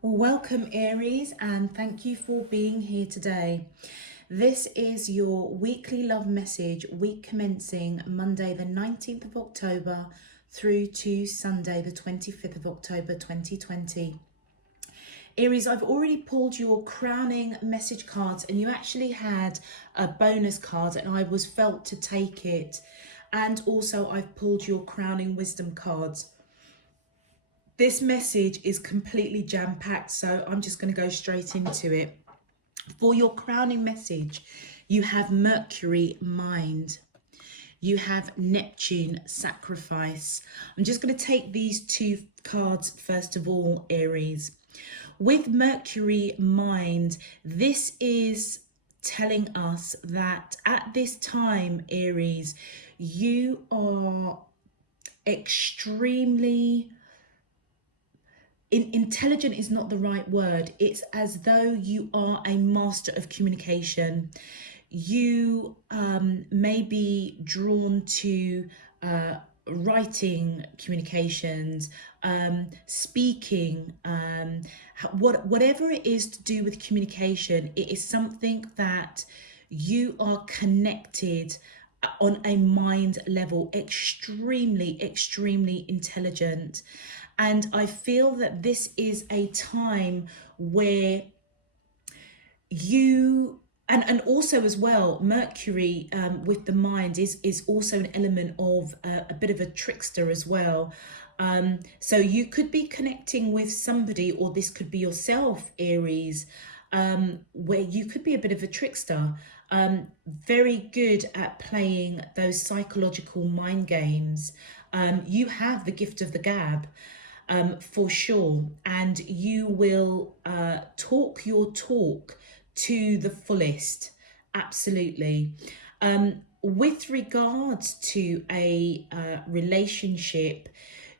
Welcome Aries, and thank you for being here today. This is your weekly love message, week commencing Monday the 19th of October through to Sunday the 25th of October 2020. Aries, I've already pulled your crowning message cards, and you actually had a bonus card and I was felt to take it. And also I've pulled your crowning wisdom cards. This message is completely jam-packed, so I'm just going to go straight into it. For your crowning message, you have Mercury, mind. You have Neptune, sacrifice. I'm just going to take these two cards first of all, Aries. With Mercury, mind, this is telling us that at this time, Aries, you are extremely... intelligent is not the right word. It's as though you are a master of communication. You may be drawn to writing communications, speaking, whatever it is to do with communication. It is something that you are connected on a mind level, extremely intelligent. And I feel that this is a time where you, and also as well, Mercury with the mind is also an element of a bit of a trickster as well. So you could be connecting with somebody, or this could be yourself, Aries, where you could be a bit of a trickster. Very good at playing those psychological mind games. You have the gift of the gab, for sure, and you will talk your talk to the fullest. Absolutely. With regards to a relationship,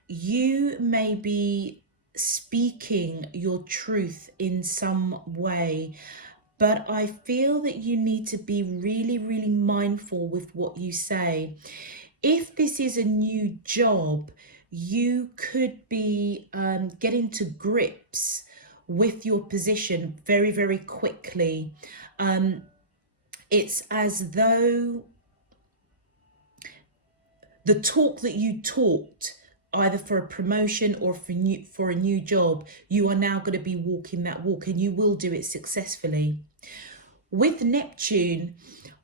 you may be speaking your truth in some way, but I feel that you need to be really mindful with what you say. If this is a new job, you could be getting to grips with your position very quickly. It's as though the talk that you talked, either for a promotion or for a new job, you are now going to be walking that walk, and you will do it successfully. With Neptune,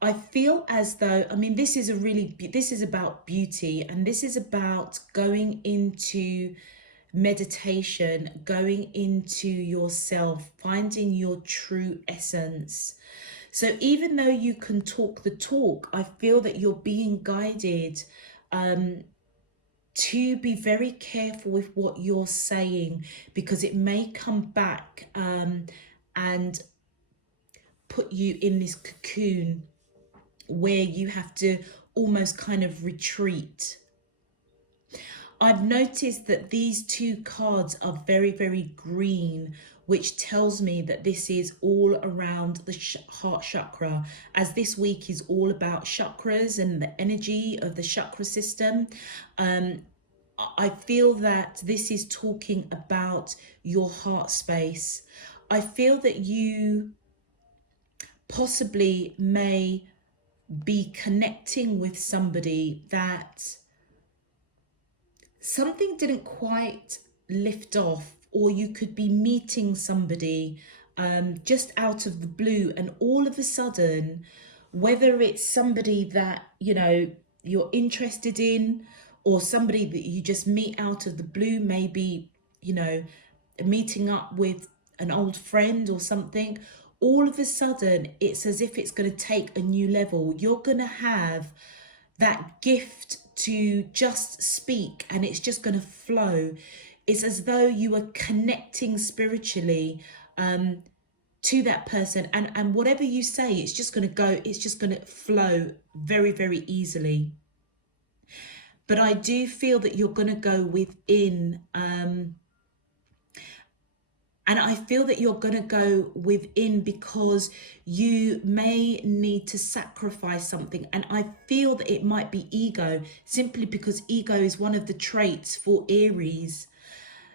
I feel as though, I mean, this is about beauty, and this is about going into meditation, going into yourself, finding your true essence. So even though you can talk the talk, I feel that you're being guided to be very careful with what you're saying, because it may come back and put you in this cocoon where you have to almost kind of retreat. I've noticed that these two cards are very green, which tells me that this is all around the heart chakra, as this week is all about chakras and the energy of the chakra system. I feel that this is talking about your heart space. I feel that you possibly may be connecting with somebody that something didn't quite lift off, or you could be meeting somebody just out of the blue, and all of a sudden, whether it's somebody that you're interested in, or somebody that you just meet out of the blue, maybe meeting up with an old friend or something, all of a sudden it's as if it's going to take a new level. You're going to have that gift to just speak, and it's just going to flow. It's as though you are connecting spiritually to that person, and whatever you say, it's just going to flow very easily. But I do feel that you're going to go within, and I feel that you're going to go within because you may need to sacrifice something. And I feel that it might be ego, simply because ego is one of the traits for Aries.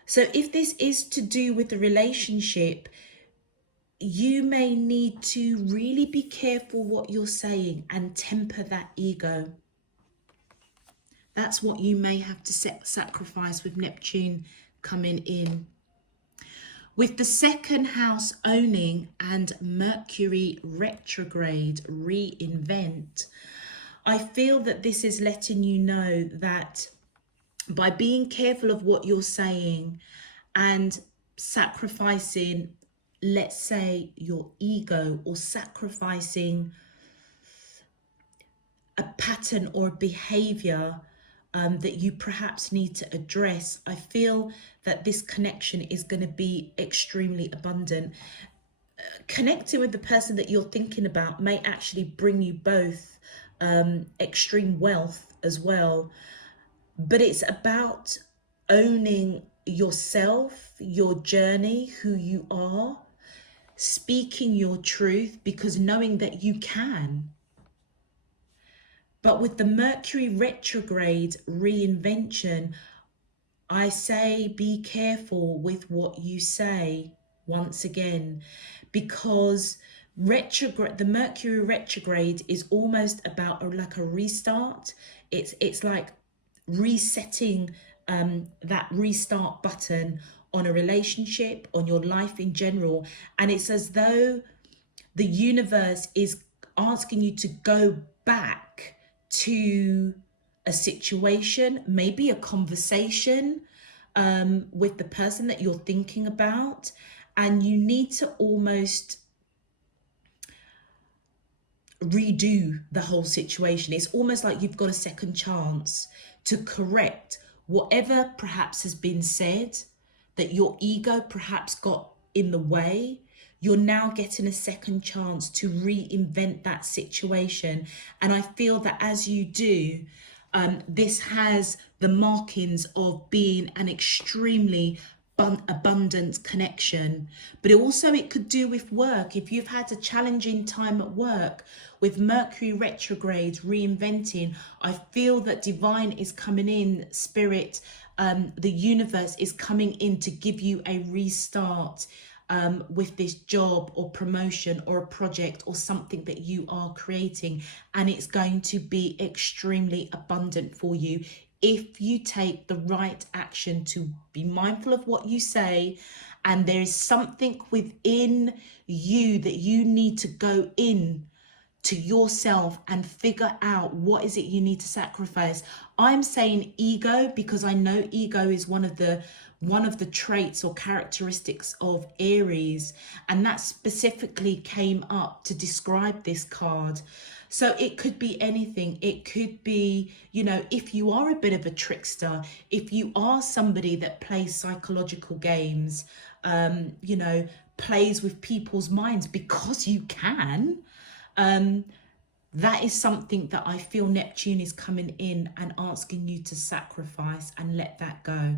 So if this is to do with the relationship, you may need to really be careful what you're saying and temper that ego. That's what you may have to sacrifice with Neptune coming in. With the second house owning and Mercury retrograde, reinvent, I feel that this is letting you know that by being careful of what you're saying and sacrificing, let's say, your ego, or sacrificing a pattern or behavior that you perhaps need to address, I feel that this connection is going to be extremely abundant. Connecting with the person that you're thinking about may actually bring you both extreme wealth as well. But it's about owning yourself, your journey, who you are, speaking your truth, because knowing that you can. But with the Mercury retrograde reinvention, I say be careful with what you say once again, because the Mercury retrograde is almost about like a restart. It's like resetting that restart button on a relationship, on your life in general. And it's as though the universe is asking you to go back to a situation, maybe a conversation with the person that you're thinking about, and you need to almost redo the whole situation. It's almost like you've got a second chance to correct whatever perhaps has been said, that your ego perhaps got in the way. You're now getting a second chance to reinvent that situation. And I feel that as you do, this has the markings of being an extremely abundant connection. But it could do with work. If you've had a challenging time at work with Mercury retrograde reinventing, I feel that divine is coming in, spirit, the universe is coming in to give you a restart with this job or promotion or a project or something that you are creating, and it's going to be extremely abundant for you if you take the right action to be mindful of what you say. And there is something within you that you need to go in to yourself and figure out what is it you need to sacrifice. I'm saying ego because I know ego is one of the traits or characteristics of Aries, and that specifically came up to describe this card. So it could be anything. It could be, if you are a bit of a trickster, if you are somebody that plays psychological games, plays with people's minds because you can, that is something that I feel Neptune is coming in and asking you to sacrifice and let that go.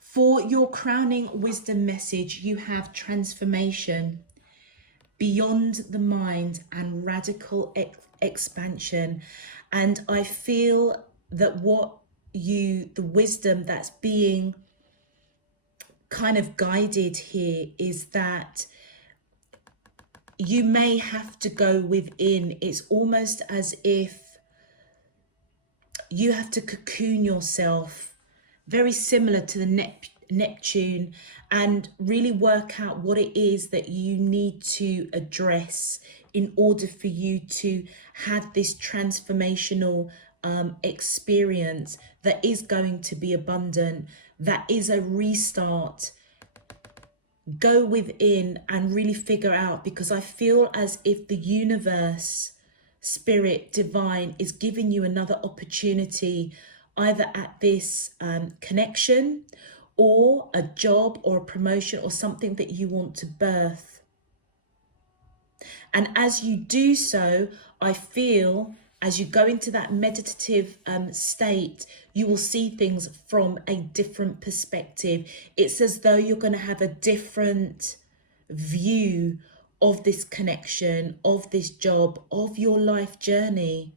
For your crowning wisdom message, you have transformation, beyond the mind, and radical expansion. And I feel that the wisdom that's being kind of guided here is that you may have to go within. It's almost as if you have to cocoon yourself, very similar to the Neptune, and really work out what it is that you need to address in order for you to have this transformational experience that is going to be abundant, that is a restart. Go within and really figure out, because I feel as if the universe, spirit, divine is giving you another opportunity, either at this connection or a job or a promotion or something that you want to birth. And as you do so, I feel as you go into that meditative state, you will see things from a different perspective. It's as though you're going to have a different view of this connection, of this job, of your life journey.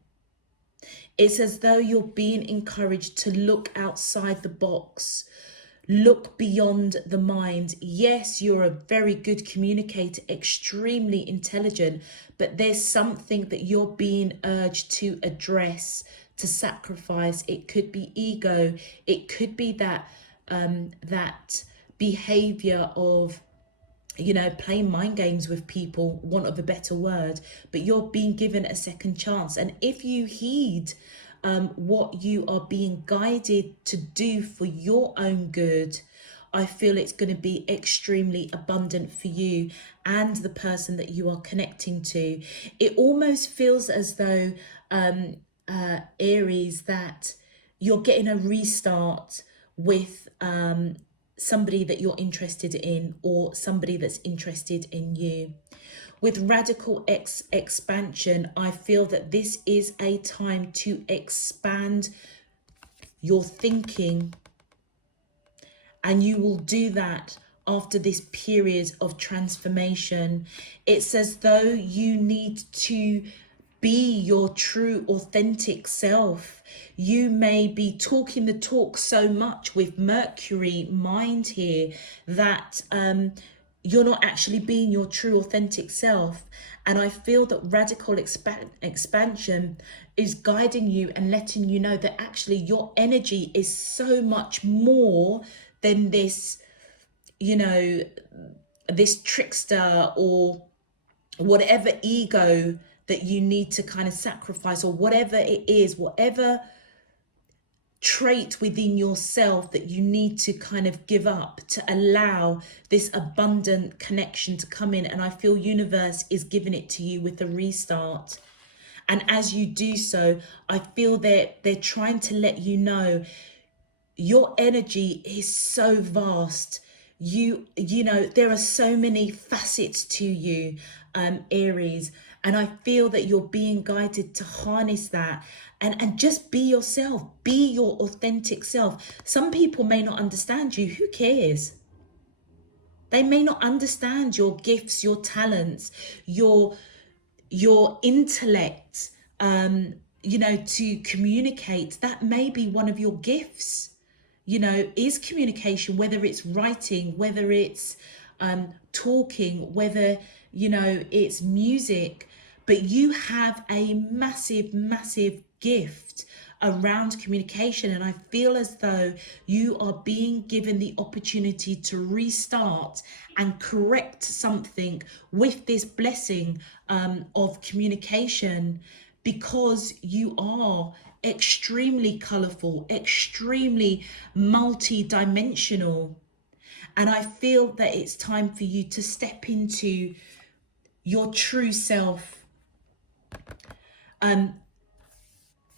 It's as though you're being encouraged to look outside the box, look beyond the mind. Yes, you're a very good communicator, extremely intelligent, but there's something that you're being urged to address, to sacrifice. It could be ego. It could be that that behavior of, you know, playing mind games with people, want of a better word, but you're being given a second chance. And if you heed what you are being guided to do for your own good, I feel it's going to be extremely abundant for you and the person that you are connecting to. It almost feels as though, Aries, that you're getting a restart with somebody that you're interested in, or somebody that's interested in you. With radical expansion, I feel that this is a time to expand your thinking, and you will do that after this period of transformation. It's as though you need to be your true, authentic self. You may be talking the talk so much with Mercury mind here that you're not actually being your true, authentic self. And I feel that radical expansion is guiding you and letting you know that actually your energy is so much more than this, you know, this trickster or whatever ego that you need to kind of sacrifice, or whatever it is, whatever trait within yourself that you need to kind of give up to allow this abundant connection to come in. And I feel universe is giving it to you with a restart. And as you do so, I feel that they're trying to let you know your energy is so vast. You know, there are so many facets to you, Aries. And I feel that you're being guided to harness that and just be yourself, be your authentic self. Some people may not understand you. Who cares? They may not understand your gifts, your talents, your intellect, you know, to communicate. That may be one of your gifts, you know, is communication, whether it's writing, whether it's talking, whether, you know, it's music. But you have a massive, massive gift around communication. And I feel as though you are being given the opportunity to restart and correct something with this blessing of communication, because you are extremely colorful, extremely multi-dimensional. And I feel that it's time for you to step into your true self,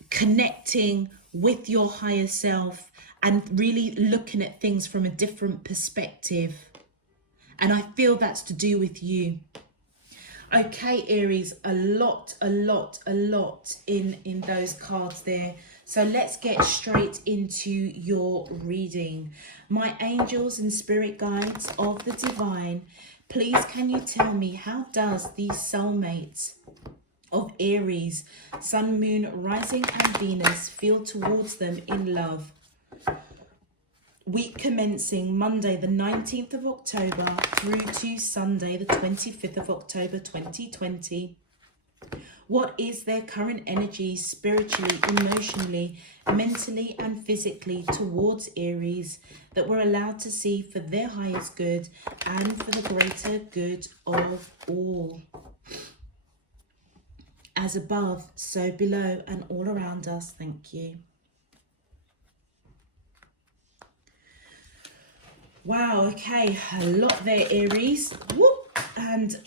connecting with your higher self and really looking at things from a different perspective. And I feel that's to do with you. Okay, Aries, a lot in those cards there. So let's get straight into your reading. My angels and spirit guides of the divine, please can you tell me, how does the soulmates of Aries, Sun, Moon, Rising and Venus feel towards them in love? Week commencing Monday the 19th of October through to Sunday the 25th of October 2020. What is their current energy spiritually, emotionally, mentally and physically towards Aries that we're allowed to see for their highest good and for the greater good of all? As above, so below and all around us. Thank you. Wow, okay, a lot there, Aries. Whoop. And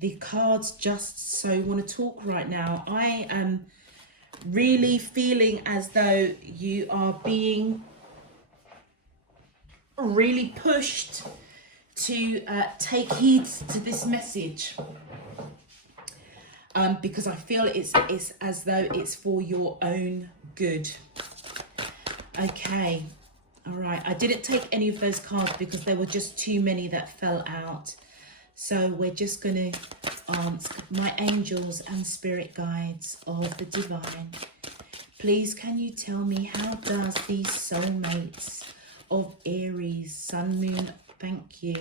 the cards just so want to talk right now. I am really feeling as though you are being really pushed to take heed to this message. Because I feel it's as though it's for your own good. Okay. All right. I didn't take any of those cards because there were just too many that fell out. So we're just going to ask my angels and spirit guides of the divine. Please, can you tell me, how does these soulmates of Aries, Sun, Moon, thank you.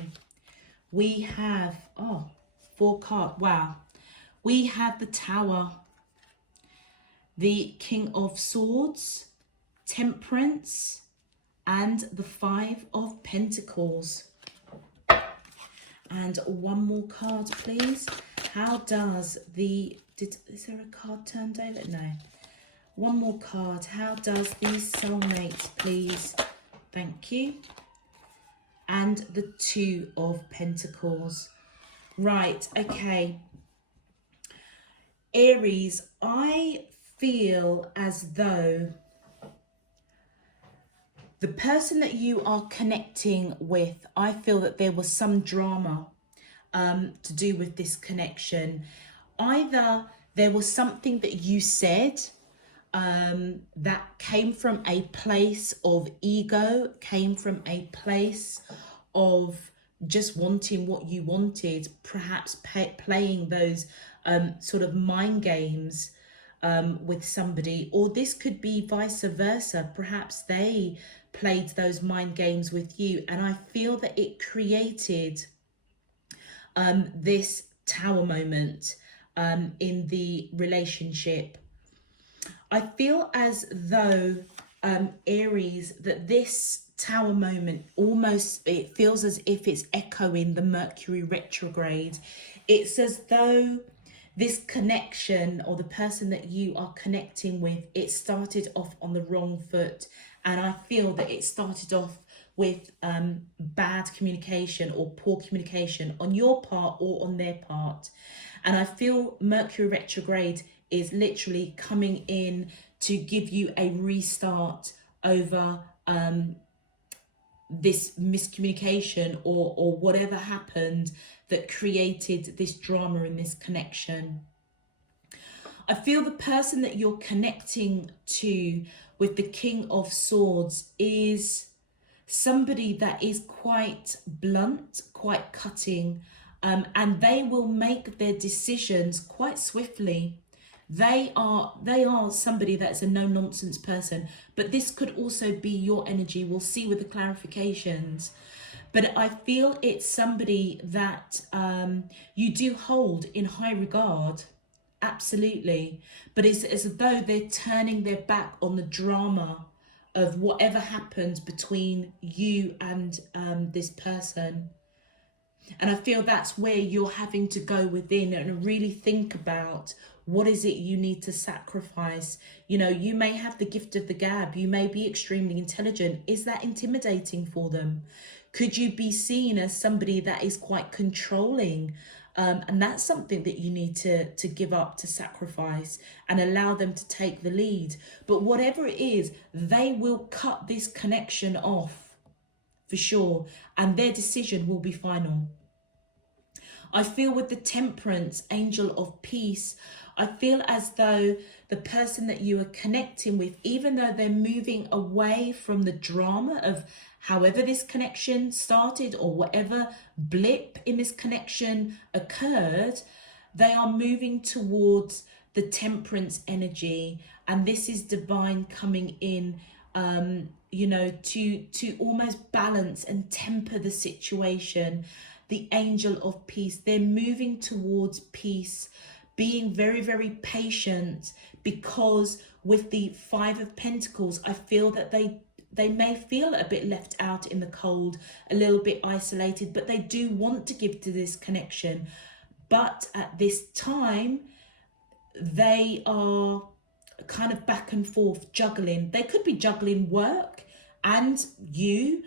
We have, 4 cards, wow. We have the Tower, the King of Swords, Temperance, and the 5 of Pentacles. And one more card, please. How does is there a card turned over? No. One more card. How does the soulmate, please? Thank you. And the 2 of Pentacles. Right, okay. Aries, I feel as though the person that you are connecting with, I feel that there was some drama to do with this connection. Either there was something that you said that came from a place of ego, came from a place of just wanting what you wanted, perhaps playing those sort of mind games with somebody, or this could be vice versa. Perhaps they played those mind games with you, and I feel that it created this Tower moment in the relationship. I feel as though Aries, that this Tower moment almost, it feels as if it's echoing the Mercury retrograde. It's as though this connection, or the person that you are connecting with, it started off on the wrong foot. And I feel that it started off with bad communication or poor communication on your part or on their part. And I feel Mercury retrograde is literally coming in to give you a restart over this miscommunication or whatever happened that created this drama in this connection. I feel the person that you're connecting to with the King of Swords is somebody that is quite blunt, quite cutting, and they will make their decisions quite swiftly. They are somebody that's a no-nonsense person, but this could also be your energy. We'll see with the clarifications. But I feel it's somebody that you do hold in high regard, absolutely. But it's as though they're turning their back on the drama of whatever happened between you and this person. And I feel that's where you're having to go within and really think about, what is it you need to sacrifice? You know, you may have the gift of the gab. You may be extremely intelligent. Is that intimidating for them? Could you be seen as somebody that is quite controlling? And that's something that you need to give up, to sacrifice, and allow them to take the lead. But whatever it is, they will cut this connection off for sure. And their decision will be final. I feel with the Temperance, Angel of Peace, I feel as though the person that you are connecting with, even though they're moving away from the drama of however this connection started or whatever blip in this connection occurred, they are moving towards the Temperance energy. And this is divine coming in, you know, to almost balance and temper the situation. The Angel of Peace, they're moving towards peace, being very, very patient, because with the 5 of Pentacles, I feel that they may feel a bit left out in the cold, a little bit isolated, but they do want to give to this connection. But at this time, they are kind of back and forth juggling. They could be juggling work and you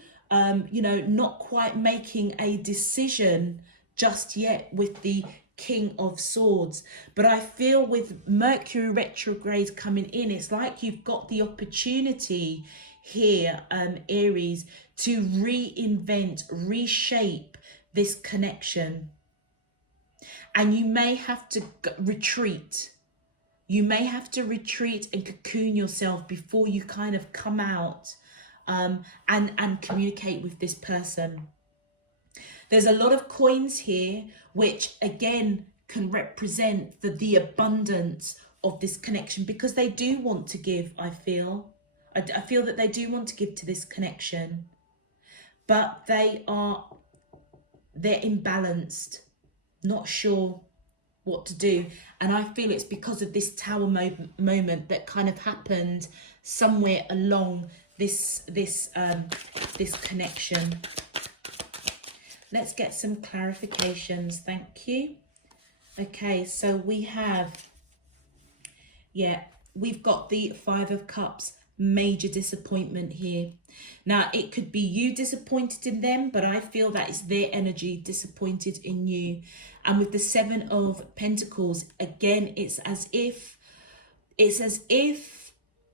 know, not quite making a decision just yet with the King of Swords. But I feel with Mercury retrograde coming in, it's like you've got the opportunity here, Aries, to reinvent, reshape this connection. And you may have to retreat. You may have to retreat and cocoon yourself before you kind of come out and communicate with this person. There's a lot of coins here, which again can represent the abundance of this connection, because they do want to give. I feel that they do want to give to this connection. but they're imbalanced, not sure what to do. And I feel it's because of this tower moment that kind of happened somewhere along this connection. Let's get some clarifications. Thank you. Okay, so we have, we've got the Five of Cups, major disappointment here. Now, it could be you disappointed in them, but I feel that it's their energy disappointed in you. And with the Seven of Pentacles, again, it's as if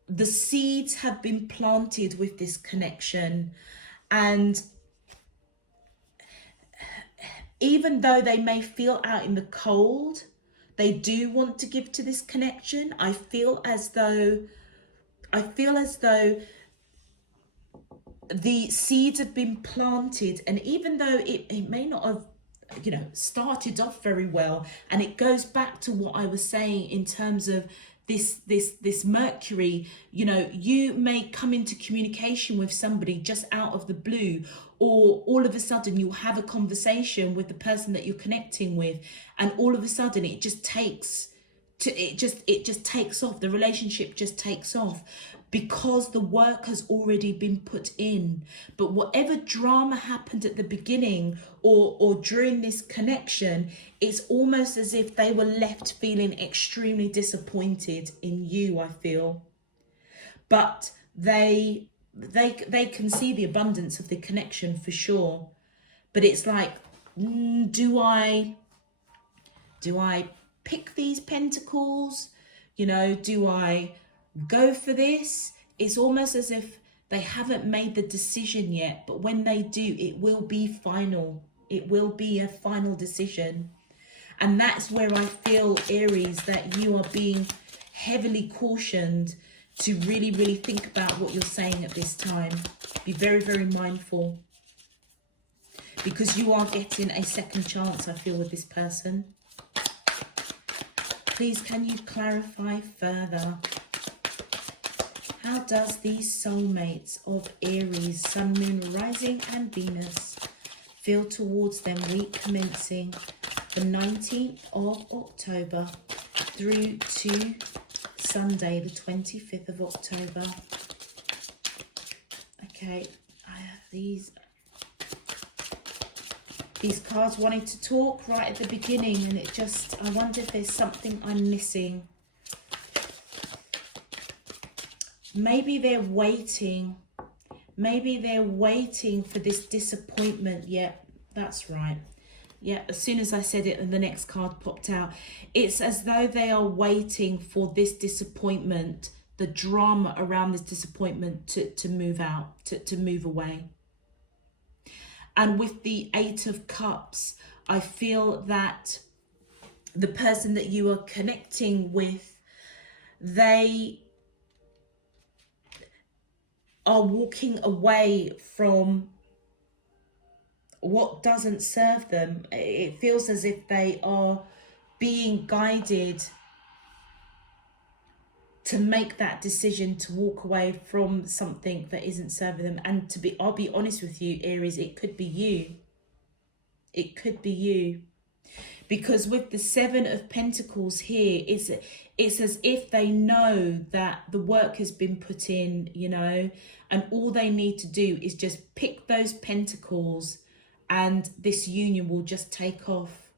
the seeds have been planted with this connection. And even though they may feel out in the cold, they do want to give to this connection. I feel as though the seeds have been planted, and even though it may not have, started off very well, and it goes back to what I was saying in terms of this Mercury, you may come into communication with somebody just out of the blue, or all of a sudden you'll have a conversation with the person that you're connecting with, and all of a sudden it just takes off. The relationship just takes off because the work has already been put in. But whatever drama happened at the beginning or during this connection, it's almost as if they were left feeling extremely disappointed in you, I feel. But they can see the abundance of the connection for sure. But it's like, do I pick these pentacles? Do I go for this? It's almost as if they haven't made the decision yet, but when they do, it will be final. It will be a final decision. And that's where I feel, Aries, that you are being heavily cautioned to really, really think about what you're saying at this time. Be very, very mindful, because you are getting a second chance, I feel, with this person. Please, can you clarify further? How does these soulmates of Aries, Sun, Moon, Rising and Venus feel towards them week commencing the 19th of October through to Sunday, the 25th of October? Okay, I have these cards wanting to talk right at the beginning, and I wonder if there's something I'm missing. Maybe they're waiting. Maybe they're waiting for this disappointment. Yeah, that's right. Yeah, as soon as I said it and the next card popped out, it's as though they are waiting for this disappointment, the drama around this disappointment to move out, to move away. And with the Eight of Cups, I feel that the person that you are connecting with, they are walking away from what doesn't serve them. It feels as if they are being guided to make that decision to walk away from something that isn't serving them. And I'll be honest with you, Aries, it could be you. It could be you. Because with the Seven of Pentacles here, it's as if they know that the work has been put in, and all they need to do is just pick those pentacles and this union will just take off.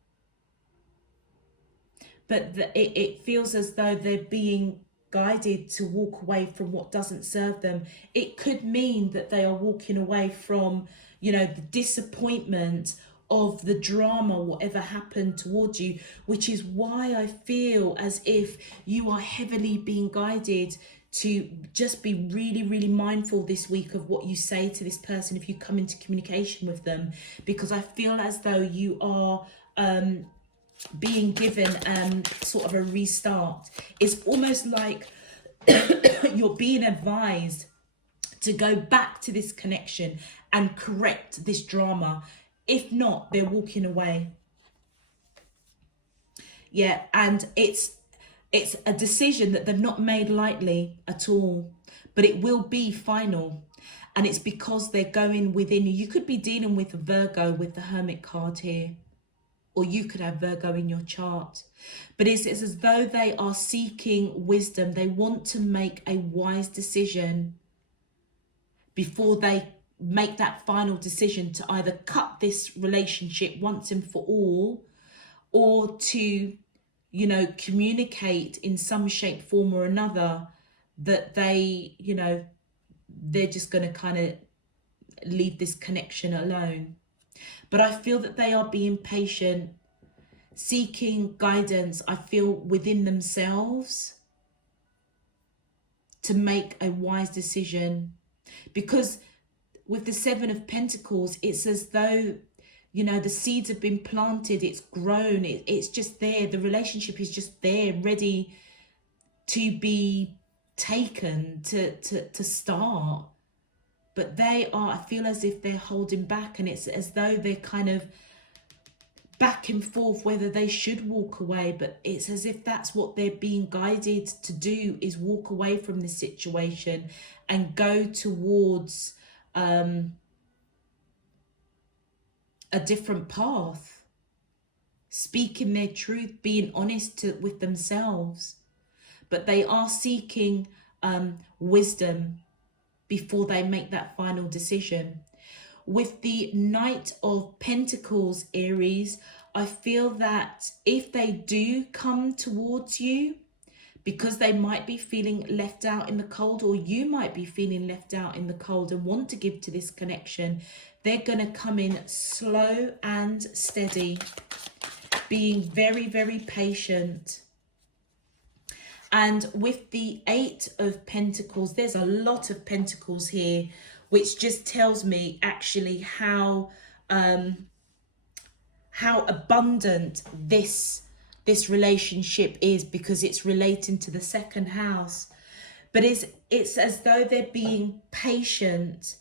But it feels as though they're being guided to walk away from what doesn't serve them. It could mean that they are walking away from, the disappointment of the drama, whatever happened towards you, which is why I feel as if you are heavily being guided to just be really, really mindful this week of what you say to this person if you come into communication with them, because I feel as though you are being given sort of a restart. It's almost like you're being advised to go back to this connection and correct this drama. If not, they're walking away. Yeah, and it's It's a decision that they've not made lightly at all, but it will be final. And it's because they're going within. You could be dealing with a Virgo with the Hermit card here, or you could have Virgo in your chart. But it's as though they are seeking wisdom. They want to make a wise decision before they make that final decision to either cut this relationship once and for all, or to, you know, communicate in some shape, form or another that they, you know, they're just going to kind of leave this connection alone. But I feel that they are being patient, seeking guidance, I feel, within themselves to make a wise decision. Because with the Seven of Pentacles, it's as though, you know, the seeds have been planted, it's grown, it's just there. The relationship is just there, ready to be taken, to start. But they are, I feel as if they're holding back, and it's as though they're kind of back and forth whether they should walk away. But it's as if that's what they're being guided to do, is walk away from the situation and go towards a different path, speaking their truth, being honest with themselves. But they are seeking wisdom before they make that final decision. With the Knight of Pentacles, Aries, I feel that if they do come towards you, because they might be feeling left out in the cold, or you might be feeling left out in the cold and want to give to this connection, they're going to come in slow and steady, being very, very patient. And with the Eight of Pentacles, there's a lot of pentacles here, which just tells me actually how abundant this relationship is, because it's relating to the second house. But it's as though they're being patient,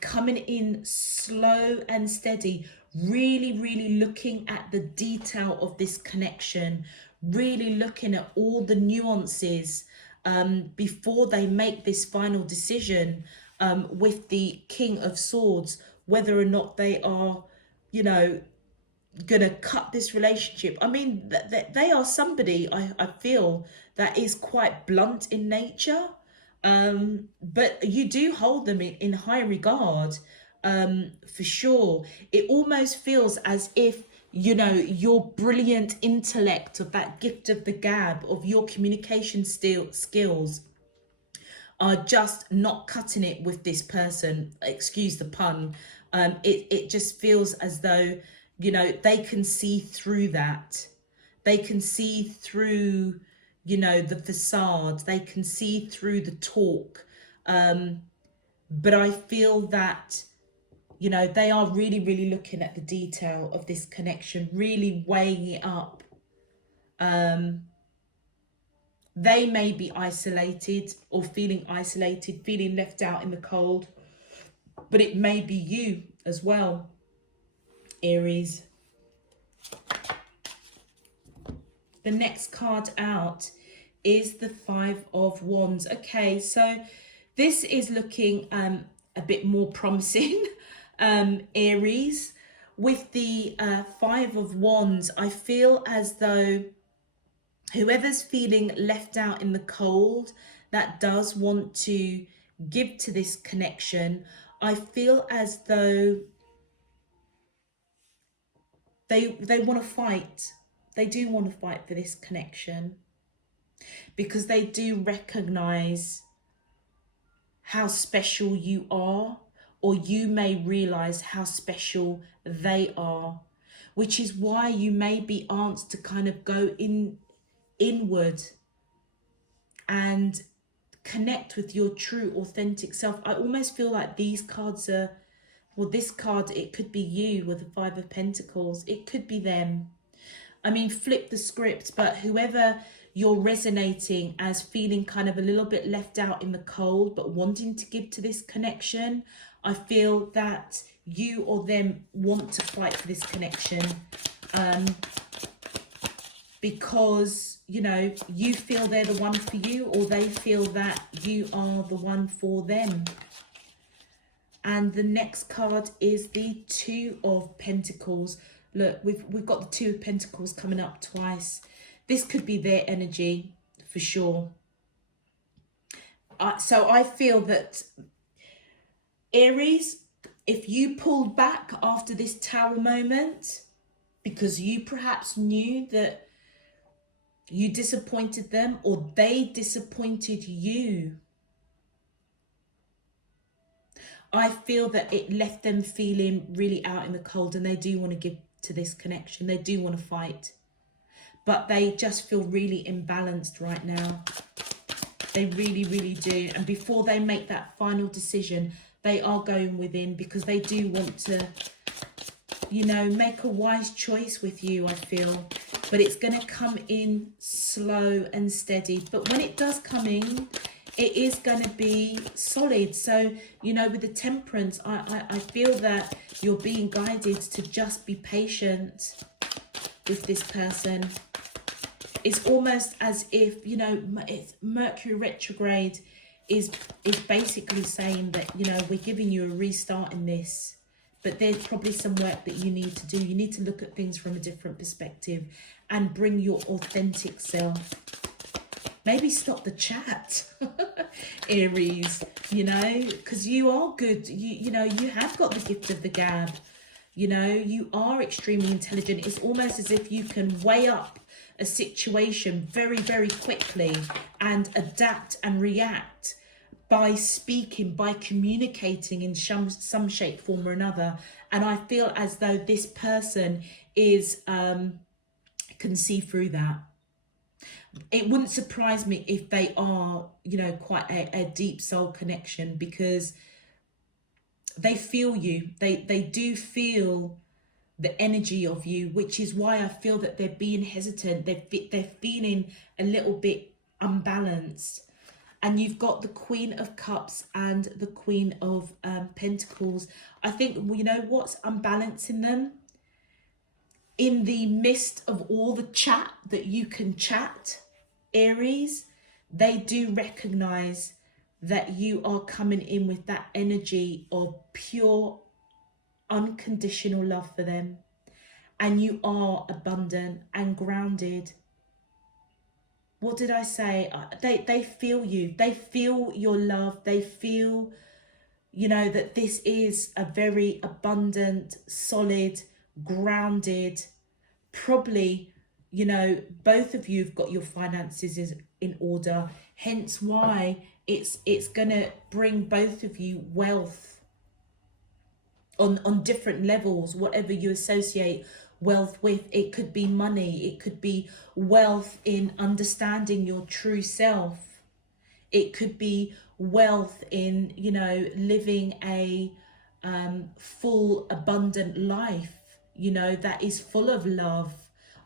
coming in slow and steady, really, really looking at the detail of this connection, really looking at all the nuances before they make this final decision with the King of Swords, whether or not they are, you know, gonna cut this relationship. I mean, they are somebody, I feel, that is quite blunt in nature, but you do hold them in high regard, for sure. It almost feels as if, you know, your brilliant intellect, of that gift of the gab, of your communication skills are just not cutting it with this person, excuse the pun. It just feels as though, you know, they can see through that. They can see through, you know, the facade. They can see through the talk. But I feel that, you know, they are really, really looking at the detail of this connection, really weighing it up. They may be isolated, or feeling isolated, feeling left out in the cold, but it may be you as well, Aries. The next card out is the Five of Wands. Okay, so this is looking a bit more promising, Aries. With the Five of Wands, I feel as though whoever's feeling left out in the cold, that does want to give to this connection, I feel as though they want to fight. They do want to fight for this connection, because they do recognize how special you are, or you may realize how special they are, which is why you may be asked to kind of go inward and connect with your true authentic self. I almost feel like these cards are, well, this card, it could be you with the Five of Pentacles. It could be them. I mean, flip the script, but whoever you're resonating as feeling kind of a little bit left out in the cold, but wanting to give to this connection, I feel that you or them want to fight for this connection. because, you know, you feel they're the one for you, or they feel that you are the one for them. And the next card is the Two of Pentacles. Look, we've got the Two of Pentacles coming up twice. This could be their energy for sure. So I feel that Aries, if you pulled back after this Tower moment because you perhaps knew that you disappointed them or they disappointed you, I feel that it left them feeling really out in the cold, and they do want to give to this connection. They do want to fight, but they just feel really imbalanced right now. They really, really do. And before they make that final decision, they are going within, because they do want to, you know, make a wise choice with you, I feel. But it's going to come in slow and steady. But when it does come in, it is going to be solid. So, you know, with the Temperance, I feel that you're being guided to just be patient with this person. It's almost as if, you know, it's Mercury retrograde is basically saying that, you know, we're giving you a restart in this, but there's probably some work that you need to do. You need to look at things from a different perspective and bring your authentic self. Maybe stop the chat, Aries, you know, because you are good. You know, you have got the gift of the gab. You know, you are extremely intelligent. It's almost as if you can weigh up a situation very, very quickly and adapt and react by speaking, by communicating in some shape, form or another. And I feel as though this person is can see through that. It wouldn't surprise me if they are, you know, quite a deep soul connection, because they feel you. They do feel the energy of you, which is why I feel that they're being hesitant. They're feeling a little bit unbalanced. And you've got the Queen of Cups and the Queen of Pentacles. I think, you know, what's unbalancing them? In the midst of all the chat that you can chat, Aries, they do recognize that you are coming in with that energy of pure, unconditional love for them. And you are abundant and grounded. What did I say? They feel you. They feel your love. They feel, you know, that this is a very abundant, solid, grounded, probably, you know, both of you have got your finances in order, hence why it's gonna bring both of you wealth on different levels. Whatever you associate wealth with, it could be money, it could be wealth in understanding your true self, it could be wealth in, you know, living a full, abundant life, you know, that is full of love,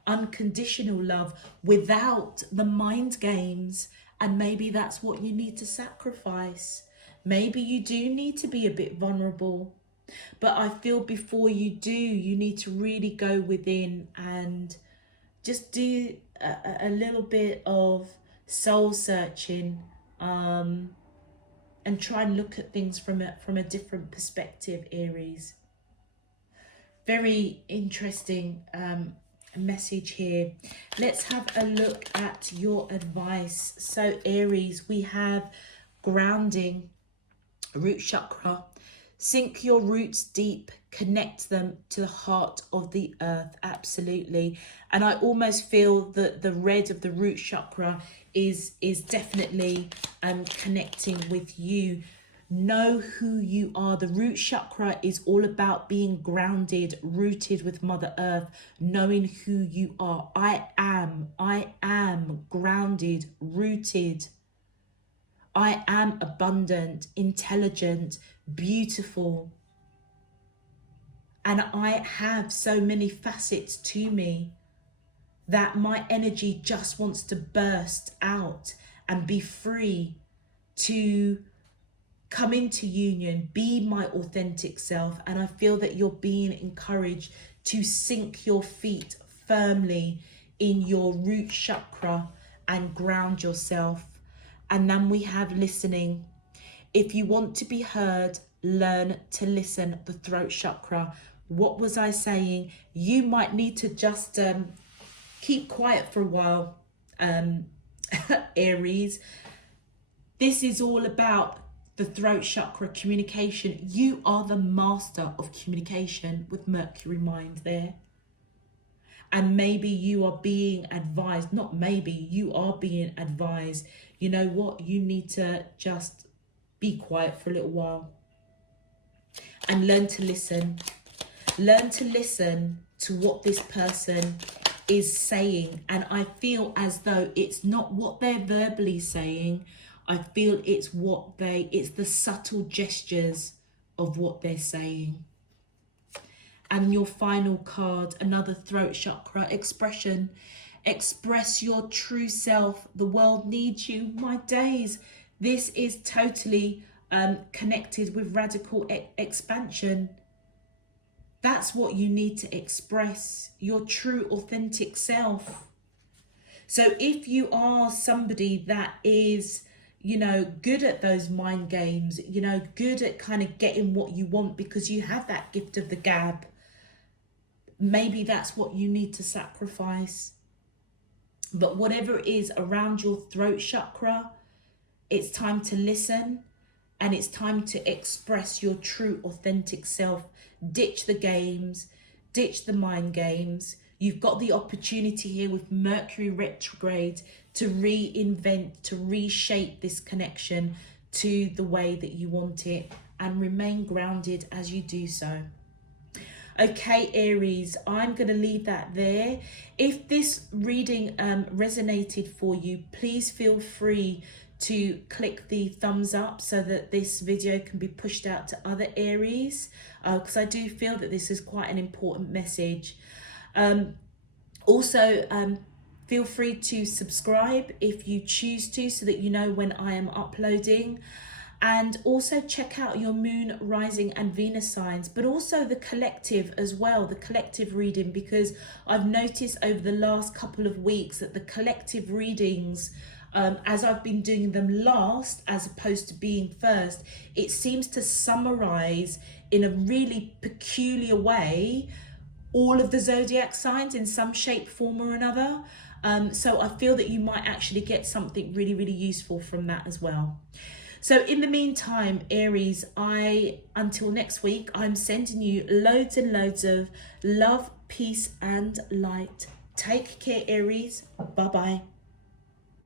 unconditional love, without the mind games. And maybe that's what you need to sacrifice. Maybe you do need to be a bit vulnerable. But I feel before you do, you need to really go within and just do a little bit of soul searching, and try and look at things from a different perspective, Aries. Very interesting message here. Let's have a look at your advice. So Aries, we have grounding, root chakra. Sink your roots deep, connect them to the heart of the earth. Absolutely. And I almost feel that the red of the root chakra is definitely connecting with you. Know who you are. The root chakra is all about being grounded, rooted with Mother Earth, knowing who you are. I am grounded, rooted. I am abundant, intelligent, beautiful. And I have so many facets to me that my energy just wants to burst out and be free to come into union, be my authentic self. And I feel that you're being encouraged to sink your feet firmly in your root chakra and ground yourself. And then we have listening. If you want to be heard, learn to listen, the throat chakra. What was I saying? You might need to just keep quiet for a while, Aries. This is all about the throat chakra, communication. You are the master of communication with Mercury mind there. And maybe you are being advised, not maybe, you are being advised, you know what, you need to just be quiet for a little while and learn to listen. Learn to listen to what this person is saying. And I feel as though it's not what they're verbally saying. I feel it's it's the subtle gestures of what they're saying. And your final card, another throat chakra, expression. Express your true self. The world needs you. My days. This is totally connected with radical expansion. That's what you need to express, your true authentic self. So if you are somebody that is, you know, good at those mind games, you know, good at kind of getting what you want because you have that gift of the gab, maybe that's what you need to sacrifice. But whatever it is around your throat chakra, it's time to listen and it's time to express your true authentic self. Ditch the games, ditch the mind games. You've got the opportunity here with Mercury retrograde to reinvent, to reshape this connection to the way that you want it, and remain grounded as you do so. Okay, Aries, I'm going to leave that there. If this reading resonated for you, please feel free to click the thumbs up so that this video can be pushed out to other Aries, because I do feel that this is quite an important message. Also, feel free to subscribe if you choose to, so that you know when I am uploading. And also check out your moon, rising and Venus signs, but also the collective as well, the collective reading, because I've noticed over the last couple of weeks that the collective readings, as I've been doing them last as opposed to being first, it seems to summarize in a really peculiar way all of the zodiac signs in some shape, form or another. So I feel that you might actually get something really, really useful from that as well. So in the meantime, Aries, until next week, I'm sending you loads and loads of love, peace and light. Take care, Aries. Bye-bye.